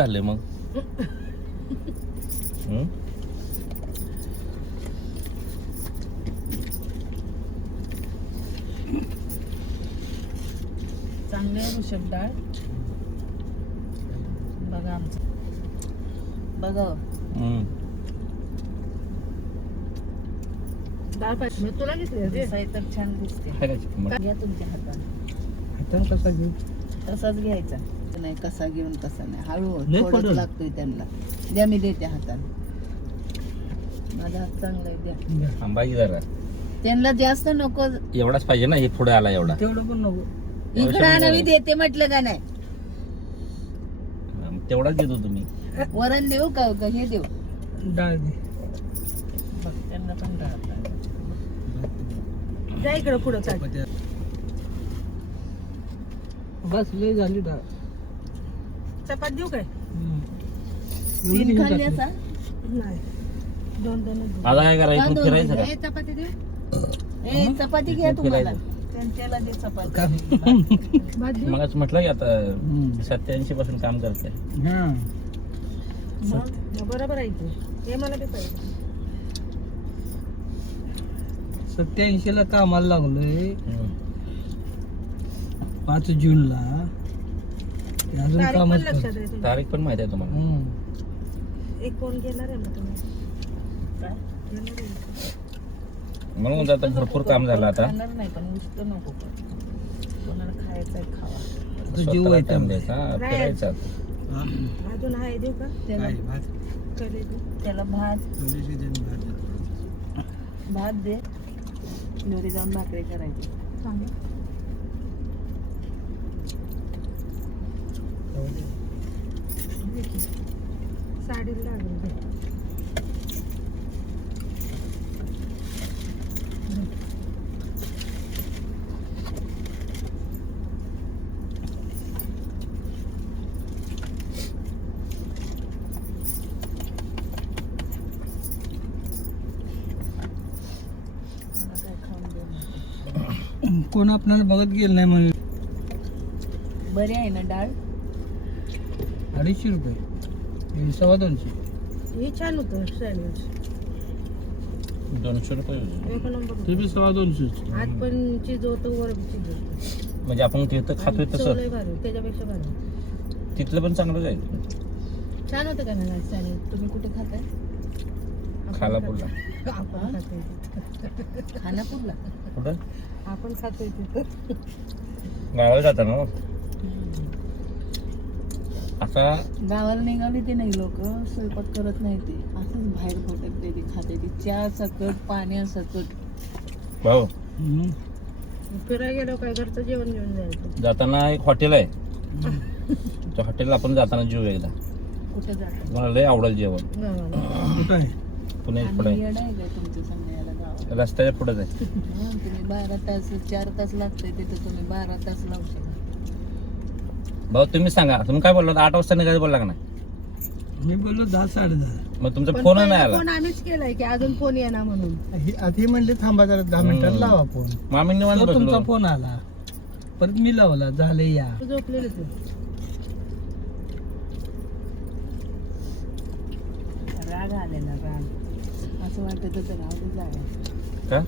झाले मग. हं? चांगले आहे ऋषभ डाळ. बघा आमचं. बघा. हं. डाळ पाहिजे. मी तुला घेतली तर छान दिसते? घ्या तुमच्या हाताने. आता कसा घेऊ? तसाच घ्यायचा. नाही कसा घेऊन कसा नाही. हळू लय थोडंच. लागतोय त्यांना. द्या मी देते हाताने माझा हात चांगला आहे द्या. जरा. त्यांना जास्त नको. एवढाच पाहिजे ना हे पुढे आला एवढा. तेवढं पण नको. इकडे आणा मी देते म्हटलं का नाही? तेवढाच देतो तुम्ही. वरण देऊ का का हे देऊ? डाळ दे. बघ त्यांना पण डाळ. जा इकडं पुढं चाल बस लय झाली डाळ. चपात देऊ काय? हम्म. एवढी तीन घेऊन खाल्ली टाकली. असा नाही. दोन दोन आता काय का करायचं? दोन फिरायचं दिले? का? ए, चपाती दे. ए चपाती घ्या तुम्हाला. त्यांच्याला दे चपाती. मगच म्हटलं की आता. सत्याऐंशी पासून काम करते. हा. बरोबर आहे हे मला बी पाहिजे. सत्याऐंशी ला कामाला लागलोय. पाच जूनला. अजून तारीख पण कामच लक्षात करत. आहे तुझ्या. तारीख पण माहिती आहे तुम्हाला हम्म. एक कोण घेणार आहे मग तुम्ही काय? घेणार आहे का? म्हणून आता भरपूर काम झालं आता खाणार नाही पण नुसतं नको करू. कोणाला खायचं आहे खावा तो जीव स्वतःला आहे time त्यामध्ये. द्यायचा हा, नाही. फिरायचं आता. अजून आहे देऊ का त्याला देऊ त्याला भात भात दे घरी जाऊन भाकरी करायची साडीला लागेल कोण आपल्याला बघत गेलं नाही म्हणजे बरी आहे ना डाळ? अडीचशे रुपये. हे सव्वा दोनशे. हे छान होतं सँडविच दोनशे रुपये. एक नंबर ते होतं. बी सव्वा दोनशेच आत पण चीज होतं वर चीज होतं. म्हणजे आपण तिथं खातोय आणि चव तसं लय भारी त्याच्यापेक्षा भारी तिथलं पण चांगलं जाईल छान होतं का नाही सँडविच तुम्ही कुठे खाताय? आपण खालापूरला खातो- आपण खातोय तिथं. खानापूरला कुठं? आपण खातोय तिथं. गावाला जाता ना. आता गावाला निघाली ते नाही लोक स्वयंपाक करत नाही ते. असंच बाहेर पोटात ते खाते ती. चहा सकट पाण्या सकट. भाऊ. फिरायला गेलो काय घरचं जेवण घेऊन जायचं. जाताना एक हॉटेल आहे. त्या हॉटेलला आपण जाताना जीव एकदा. कुठे जातात? मला लय आवडेल जेवण. गावाला. कुठं आहे? पुणे पुढे. आणि येड आहे काय तुमच्या गावाला? रस्त्याच्या पुढेच आहे. हं, तुम्ही बारा तास चार तास लागतंय तिथे तुम्ही बारा तास लावू शकता. भाऊ तुम्ही सांगा. तुम्ही काय बोलला आठ वाजता निघायचं बोलला का नाही मी बोललो दहा साडे दहा. मग तुमचा फोन नाही आला. फोन आम्हीच केलाय की अजून फोन येणार म्हणून. ही- हे म्हणले थांबा जरा दहा मिनिटात. लावा फोन. मग आम्ही निवांत तो तुमचा बसलो फोन आला. परत मी लावला झाले या. तू झोपलेलं तू. राग आलेला राग. असं वाटत होतं का?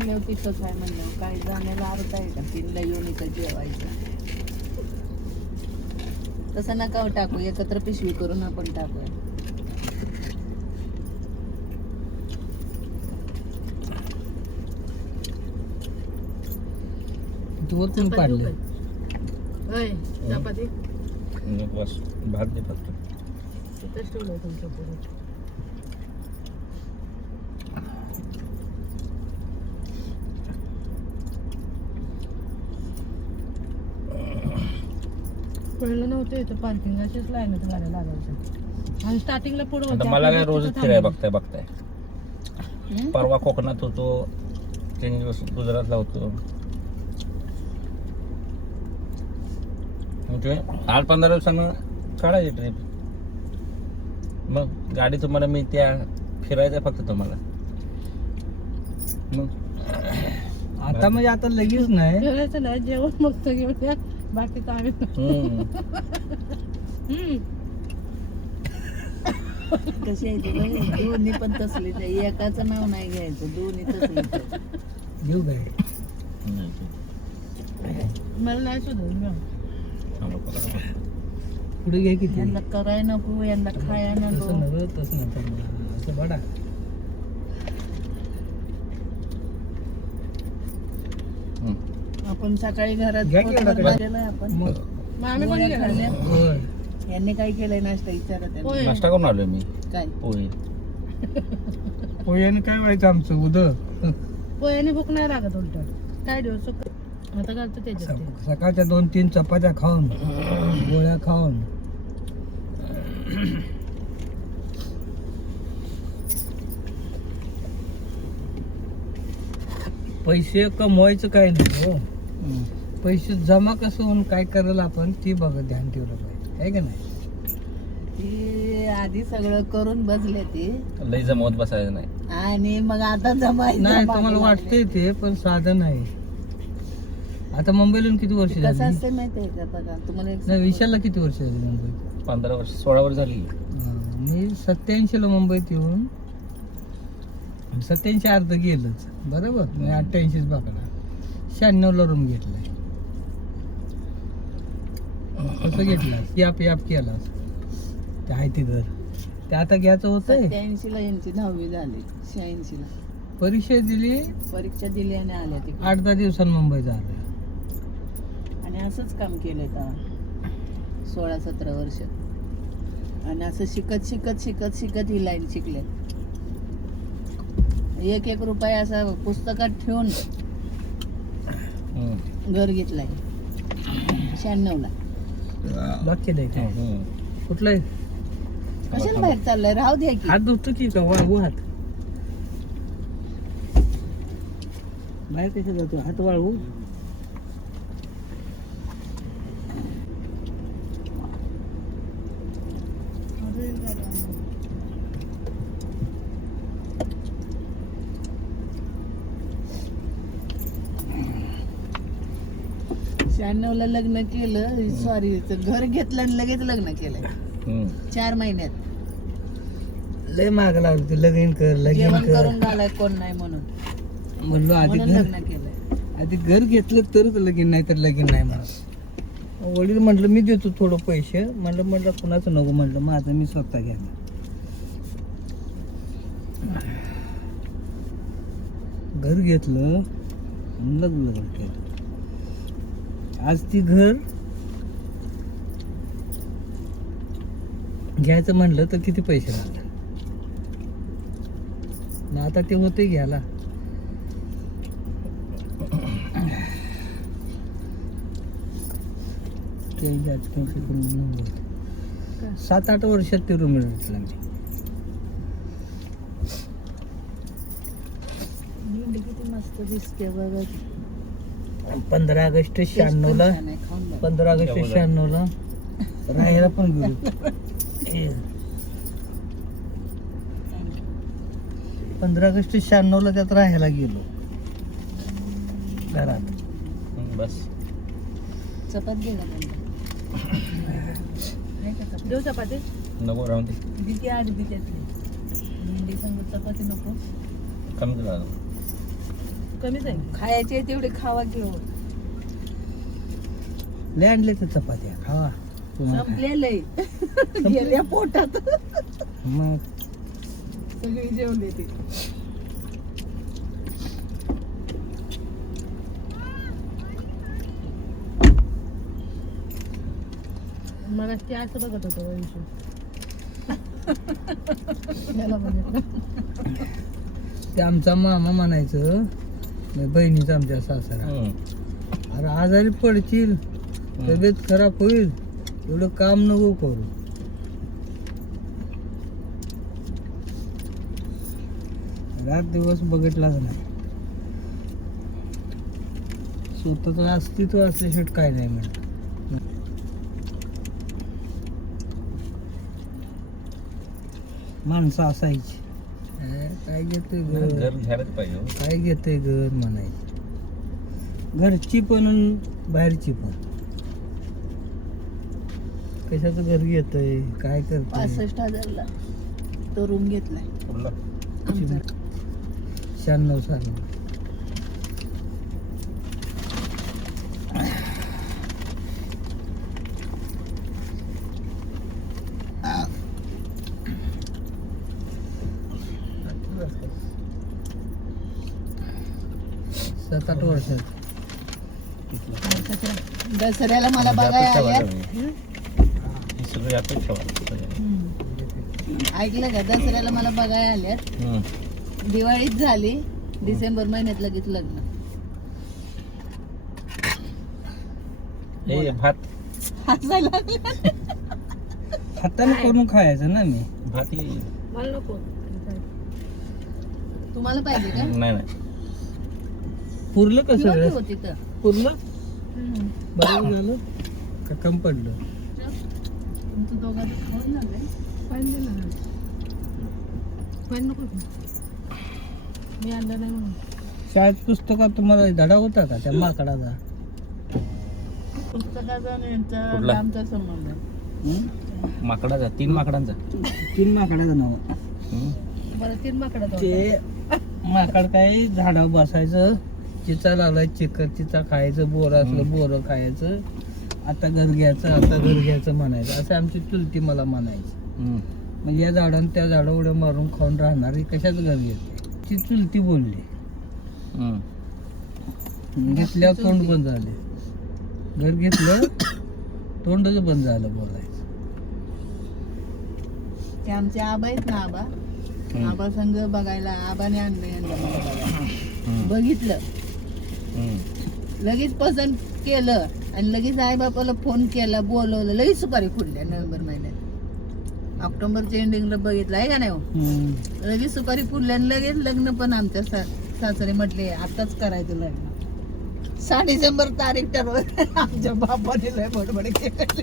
वाजले तिथंच आहे म्हणलं. काय जाण्याला अर्थ आहे का? तीनला येऊन इथं जेवायचं. तसं नका टाकू एकत्र पिशवी करून आपण टाकूया. पाडले. चपाती. बस. भात दे फक्त. तिथंच ठेवलंय तुमच्यापुढे. पहिलं नव्हतं इथं पार्किंगाचीच लाईनच गाड्या लागायच्या. आणि स्टार्टिंगला पुढे आता मला काय रोजच फिराय बघताय बघताय? परवा कोकणात होतो तीन दिवस गुजरातला होतो. म्हणजे आठ पंधरा दिवसानं काढायची ट्रिप मग गाडी तुम्हाला मिळत्या फिरायचं फक्त तुम्हाला. मग आता म्हणजे आता लगेच नाही. फिरायचं नाही जेवण मग घेऊन या हम्म. हम्म. कशी आहे ती बाई दोन्ही पण तसलीच आहे एकाचं नाव नाही घ्यायचं दोन्ही तसलीच आहे. घेऊ काय मला नाही. पुढे घे किती? यांना कराय नको यांना खाया नको. तसं नव्हे तसं नव्हतं असं बडा आपण सकाळी घरात आपण. मग. आम्ही पण. खाल्ल्या. यांनी काय केलंय नाश्ता विचारा त्यांना. होय. नाश्ता करून आलोय मी. काय? पोहे. पोह्याने काय व्हायचं आमचं? उदं. पोह्याने भूक नाही लागत उलट. काय दिवस आता घालतो त्याच्यात ते. सकाळच्या दोन तीन चपात्या खाऊन गोळ्या खाऊन. पैसे कमवायचं काय नाही हो. पैसे जमा कसं होऊन काय करायला आपण ती बघा ध्यान ठेवलं पाहिजे. आहे का नाही? ते आधी सगळं करून बसले ते. लई जमवत बसायचं नाही. आणि मग आता जमायचं नाही तुम्हाला. वाटतंय ते पण साधन आहे आता मुंबईला किती वर्ष कसं झाली असते माहितीये का बघा तुम्हाला एक नाही सांगू? विशालला किती वर्ष झाली मुंबईत? पंधरा वर्ष सोळा वर्ष झाली. हा, मी सत्याऐंशीला मुंबईत येऊन सत्याऐंशी अर्ध गेलंच. बरोबर? मी अठ्ठ्याऐंशीच बाकडा शहाण्णवला रूम घेतलाय. कसं घेतला याप याप केला ते आहे ते घर ते आता घ्यायचं होतंय? सत्याऐंशी ला यांची दहावी झाली. शहाऐंशी ला. परीक्षा दिली? परीक्षा दिली आणि आल्या तिकडे. आठ दहा दिवसांनी मुंबईत आलं आणि असंच काम केलंय का? सोळा सतरा वर्ष. आणि असं शिकत शिकत शिकत शिकत ही लाईन शिकले. एक एक रुपये असा पुस्तकात ठेवून. घर घेतलाय. शहाण्णव ला बाकी नाही काय? हम्म. कुठलं आहे? कशाला बाहेर चाललंय? राहू द्या की. हात धुतो की का? वाळवू हात. बाहेर कशा जातो? हात वाळवू? शहाण्णव ला लग्न केलं सॉरी घर घेतलं आणि लगेच लग्न केलंय. हम्म. चार महिन्यात. लय माग लागलो तू लगीन कर लगीन जेवण कर. करून घालाय कोण नाही म्हणून. म्हणलो आधी म्हणून घर लग्न केलंय. आधी घर घेतलं तरच लगीन नाही तर लगीन नाही म्हणा वडील म्हटलं मी देतो थोडं पैसे. म्हटलं म्हटलं कुणाचं नको? म्हटलं माझं मी स्वतः घ्या घर घेतलं आणि लग्न केलं. आज ती घर घ्यायचं म्हणलं तर किती पैसे लागतात ना आता ते होते घ्यायला. ते सात आठ वर्षात ते रूम भेटला किती मस्त दिसते बघा. पंधरा ऑगस्ट शहाण्णवला. पंधरा ऑगस्ट? शहाण्णवला राहायला पण गेलो. पंधरा ऑगस्ट शहाण्णवला त्यात राहायला गेलो घरात बस चपात चपात? देऊ चपाती नको राहून दे दे की आधी दे त्यातली. भेंडी संग चपाती नको कमी झालं कमीच आहे. खायची तेवढी खावा घेऊ लय आणले ते चपात्या खावा. तुम्हाला काय. संपलेलंय. गेल्या पोटात. मग? सगळी जेवली ती. मला ते असं बघत होतं वैशू त्याला बघितलं. ते आमचा मामा म्हणायचं बहिणीचा आमच्या सासरा. अरे आजारी पडशील तब्येत खराब होईल एवढं काम नको करू. रात दिवस बघितलाच नाही. स्वतःच अस्तित्व असल्याशिवाय काय नाही म्हणत. माणसं असायची. काय घेतोय घर झाडच पाहिजे हो. काय घेतोय घर म्हणायचं? घरची पण बाहेरची पण. कशाचं घर घेतोय? काय करतो पासष्ट हजारला तो रूम घेतलाय. शहाण्णव साल सात आठ वर्षात दसऱ्याला मला बघायला हे ऐकलं का? दसऱ्याला मला बघायला आल्यात. दिवाळीच झाली. डिसेंबर महिन्यात लगेच लग्न. भात. हाताने करून खायचं ना मी. भात मला नको तुम्हाला पाहिजे का? नाही नाही. पुरलं का किती सगळं होती तर. पुरलं? बरोबर झालं. का कम पडलं? तुमचं दोघांचं खाऊन झालंय. पाणी दिलं ना पाणी नको मी आणलं नाही म्हणून. शाळेत पुस्तकात तुम्हाला धडा होता का? त्या माकडाचा? पुस्तकाचा आणि यांचा कुठला? लांबचा संबंध. आहे. हं? माकडाचा तीन माकडांचा. तीन माकडाचं नाव. बरं तीन माकडा ते माकड काय झाडावर बसायचं? चिचा लावलाय चिकट चिचा खायचं बोर असलं बोरं खायचं आता घर घ्यायचं आता घर घ्यायचं म्हणायचं असं आमची चुलती मला म्हणायची. म्हणजे या झाडानं त्या झाडं उड्या मारून खाऊन राहणार ही कशाच घर घेते ती चुलती बोलली. घेतल्यावर तोंड बंद झाले घर घेतलं तोंडच बंद झालं बोलायचं ते आमचे आबा आहेत ना आबा. आबा संघ बघायला आबाने आणलं. बघितलं. लगेच पसंत केलं आणि लगेच आई बापाला फोन केला बोलवलं लगेच सुपारी फुडल्या नोव्हेंबर महिन्यात. ऑक्टोबरच्या एंडिंगला बघितलं आहे का नाही हो? लगेच सुपारी फुडल्या आणि लगेच लग्न पण आमच्या सासरे म्हटले आताच करायचं लग्न. सहा डिसेंबर तारीख ठरवत आमच्या बापाने लय बडबड केली.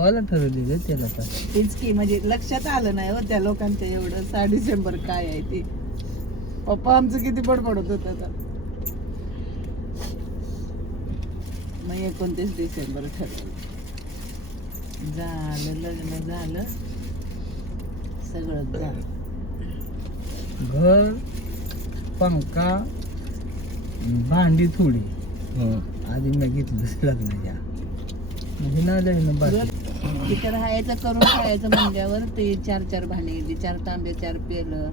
गावाला ठरवली ग त्याला तर तेच की म्हणजे लक्षात आलं नाही हो त्या लोकांचं एवढं. सहा डिसेंबर काय आहे ते? पप्पा आमचं किती बडबडत होत आता. मग एकोणतीस डिसेंबर ठरवलं. झालं लग्न झालं. सगळं झालं. घर पंखा भांडी थोडी. हम्म. आधी मी घेतलं लग्नाच्या म्हणजे ना तिथं राहायचं करून खायचं म्हणल्यावर ते चार चार भांडी घेतली चार तांबे चार पेलं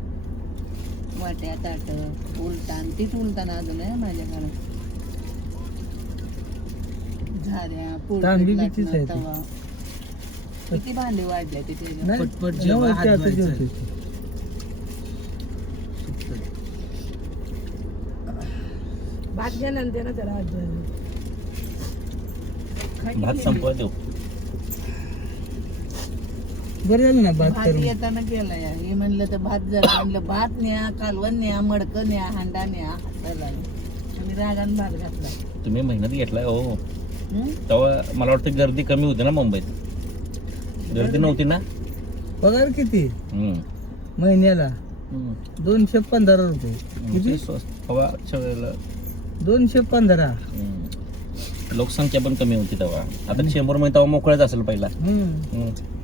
वाट्या ताट उलटान तीच उलटान अजून आहे माझ्या घरात झाऱ्या तांबी. तवा किती भांडे वाढले तिथे नाही, पटपट नऊ जेव्हा ते हात असं धुवायचं. जेवते ती. भात घ्या ना त्याला भात संपवा देऊ बरं झालं ना बात भात करून. येताना केलाय. हे म्हणलं तर भात जरा म्हणलं भात न्या कालवण न्या मडकं न्या हांडा न्या. रागान भात घातला. तुम्ही मेहनत घेतलाय हो. हं? तेव्हा मला वाटतं गर्दी कमी होती ना मुंबईत. गर्दी नव्हती ना? पगार किती? हम्म. महिन्याला? हम्म. दोनशे पंधरा रुपये. ते किती? स्वस्त. तेव्हा वेळेला दोनशे पंधरा. लोकसंख्या पण कमी होती तेव्हा. आता चेंबूरमध्ये तेव्हा मोकळ्याच असेल पहिला. हम्म हम्म.